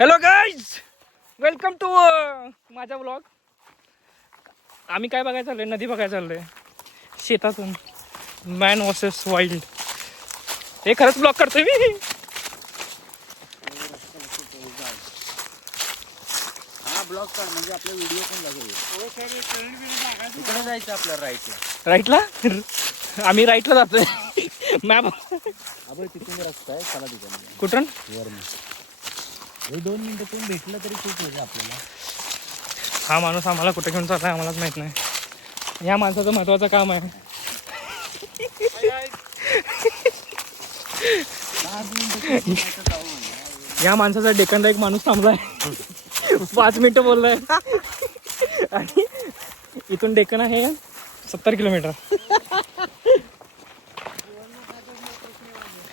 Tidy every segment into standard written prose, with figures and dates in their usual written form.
Hello guys, welcome to माझा blog. आम्ही काय बघायला चाललोय? नदी बघायला चाललोय शेतातून. Man versus wild. हे खरंच ब्लॉग करतोय मी. हा ब्लॉग काढ म्हणजे आपला व्हिडिओ पण लागेल. इकडे जायचं आपल्याला राईटला. राईटला? आम्ही राईटला जातोय. मॅप आपण तिथून रस्ता आहे चला तिकडे. कुठून? वरून. हे 2 मिनिटं कोण भेटलं तरी खूप होईल आपल्याला. हा माणूस आम्हाला कुठे घेऊन चाललाय आम्हालाच माहित नाही. ह्या माणसाचं महत्वाचं काम आहे. 5 मिनिटं या माणसाचा डेक्कनला एक माणूस थांबलाय. 5 मिनिटं बोललाय. आणि इथून डेक्कन आहे 70 किलोमीटर.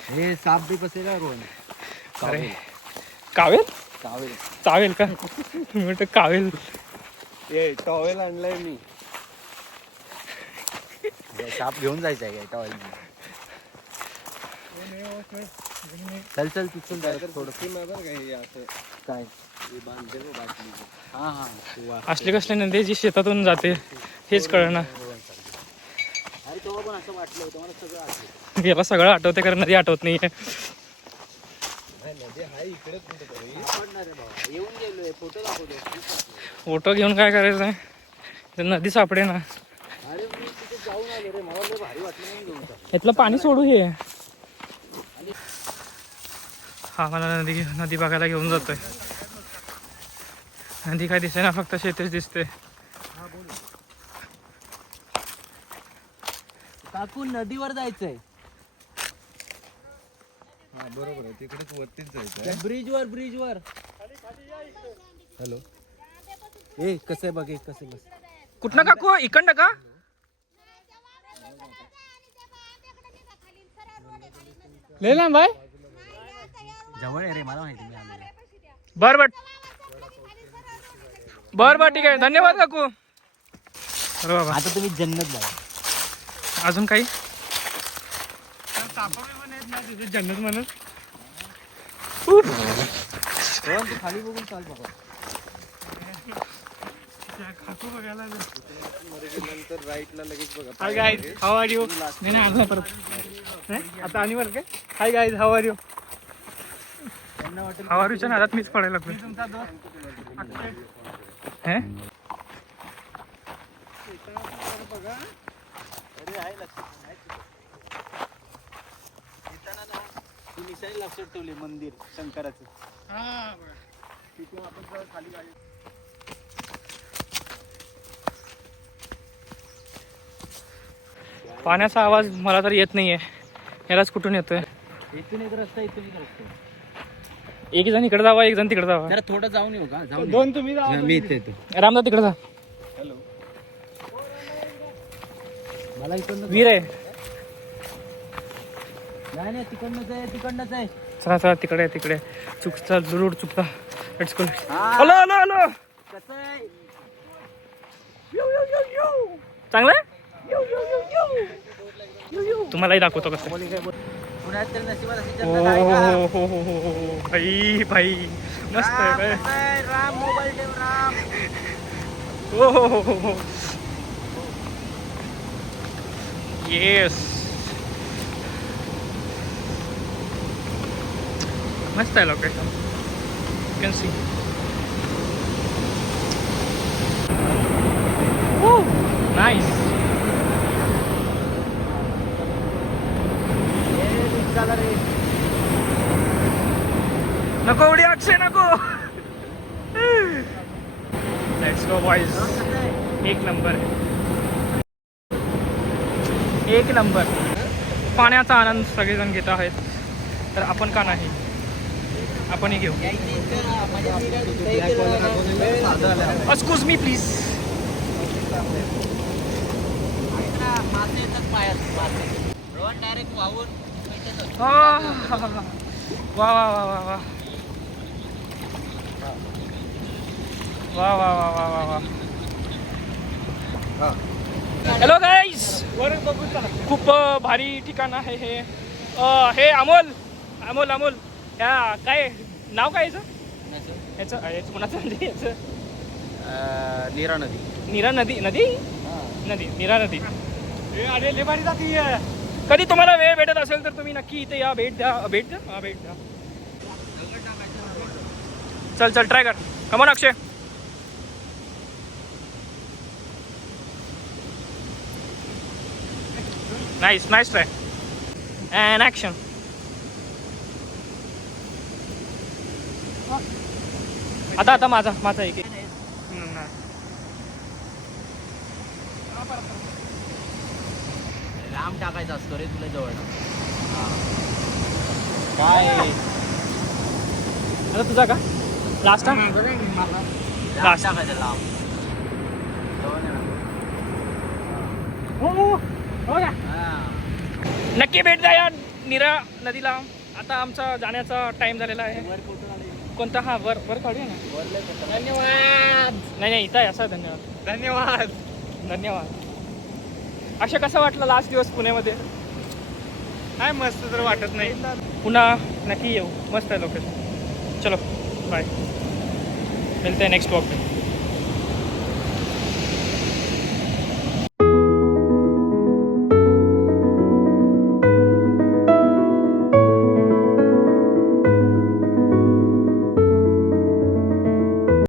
हे साप बी बसेल रोहन. अरे कावेल कावेल चावेल का? म्हणतो कावेल. हे टॉवेल आणलाय मी. साप घेऊन जायचं आहे का टॉवेल? चल चल तिथून जायचं थोडं. काय हा हा असले कसले नदी जी शेतातून जाते हेच कळना. अरे तेव्हा पण असं वाटलं होतं मला सगळं आठवतं. याला सगळं आठवते कारण नदी आठवत नाहीये. नदी हाय इकडेच कुठेतरी. येऊन गेलोय फोटो दाखवतो. फोटो घेऊन काय करायचं आहे? नदी सापडे ना. अरे मी तिथे जाऊन आलो रे, मला लय भारी वाटलं म्हणून घेऊन टाकलं. इथलं पाणी सोडू हे. हा मला नदी बघायला घेऊन जातोय. नदी काय दिसे ना, फक्त शेतीच दिसते. काकू नदीवर जायचंय. हा बरोबर आहे, तिकडेच वरतीच जायचं. ब्रिजवर. हॅलो ए कसं आहे बघ, कसं बस. कुठनं काकू? इकडनं का? लय लांब आहे. जवळ आहे रे, मला माहिती. मी आलो. बर ठीक आहे, धन्यवाद काकू. अरे बाबा, आता तुम्ही जन्नत बघा. अजून काही जन्नत म्हणत खाली बघून चाल बाबा. काकू बघायला नंतर राईटला लगेच बघा. Hi guys, how are you? नाही आला परत. आता आणि बरं काय? Hi guys, how are you? How are यूच्या नादात मीच पडायला लागलो. लक्षात ठेवले मंदिर शंकराचं. तिथून आपण खाली गाडी. पाण्याचा आवाज मला तर येत नाहीये. यालाच कुठून येतोय? इथून एक रस्ता, इथून एक रस्ता. एक जण इकडे जावा, एक जण तिकडे जावा. जरा थोडं जाऊन येऊ का? जाऊन दोन तुम्ही जा, मी इथे येतो. रामदा तिकडे जा. हॅलो मला इकडनं वीर आहे. नाही तिकडनंच आहे. चला तिकडे चुकता जरूर चुकता. Let's go. हा. हॅलो कसं आहे? चांगलं आहे? तुम्हालाही दाखवतो कसं. पुण्यात तर नशिबात अशी हो जन्नत आहे का? हो भाई मस्त आहे काय? कसं आहे? राम मोबाईल ठेव राम. हो येस, मस्त आहे location. You can see. Nice. नको उडी अक्षय, नको. Let's go boys. एक नंबर पाण्याचा आनंद सगळेजण घेत आहेत, तर आपण का नाही? आपणही घेऊ. Excuse me please. डायरेक्ट वाहून वा हॅलो गाईज, खूप भारी ठिकाण आहे हे. हे अमोल, ह्या काय नाव काय याचं? याचं याचं कोणाचं म्हणजे याचं नीरा नदी. नीरा नदी नदी नदी नीरा नदी. अरे लेबारी जाती कधी तुम्हाला वेळ भेटत असेल तर तुम्ही नक्की इथे या. भेट द्या भेट द्या हा भेट द्या. चल चल ट्राय कर. Come on Akshay. Nice nice try and action. आता आता माझा माझा एक लांब टाकायचा असतो रे तुला जवळ. काय आता तुझा का लास्ट लांब लास्ट. टाकायचा लांब. हो का नक्की भेट द्या या नीरा नदीला. आता आमचा जाण्याचा टाइम झालेला आहे. कोणता हा वर वर काढूया ना. धन्यवाद. नाही नाही इथं आहे असा. धन्यवाद धन्यवाद. धन्यवाद. अशा कसा वाटला लास्ट दिवस पुण्यामध्ये. काय मस्त तर वाटत नाही. पुन्हा नक्की येऊ. मस्त आहे लोकेशन. चलो बाय. मिलते हैं नेक्स्ट ब्लॉग में.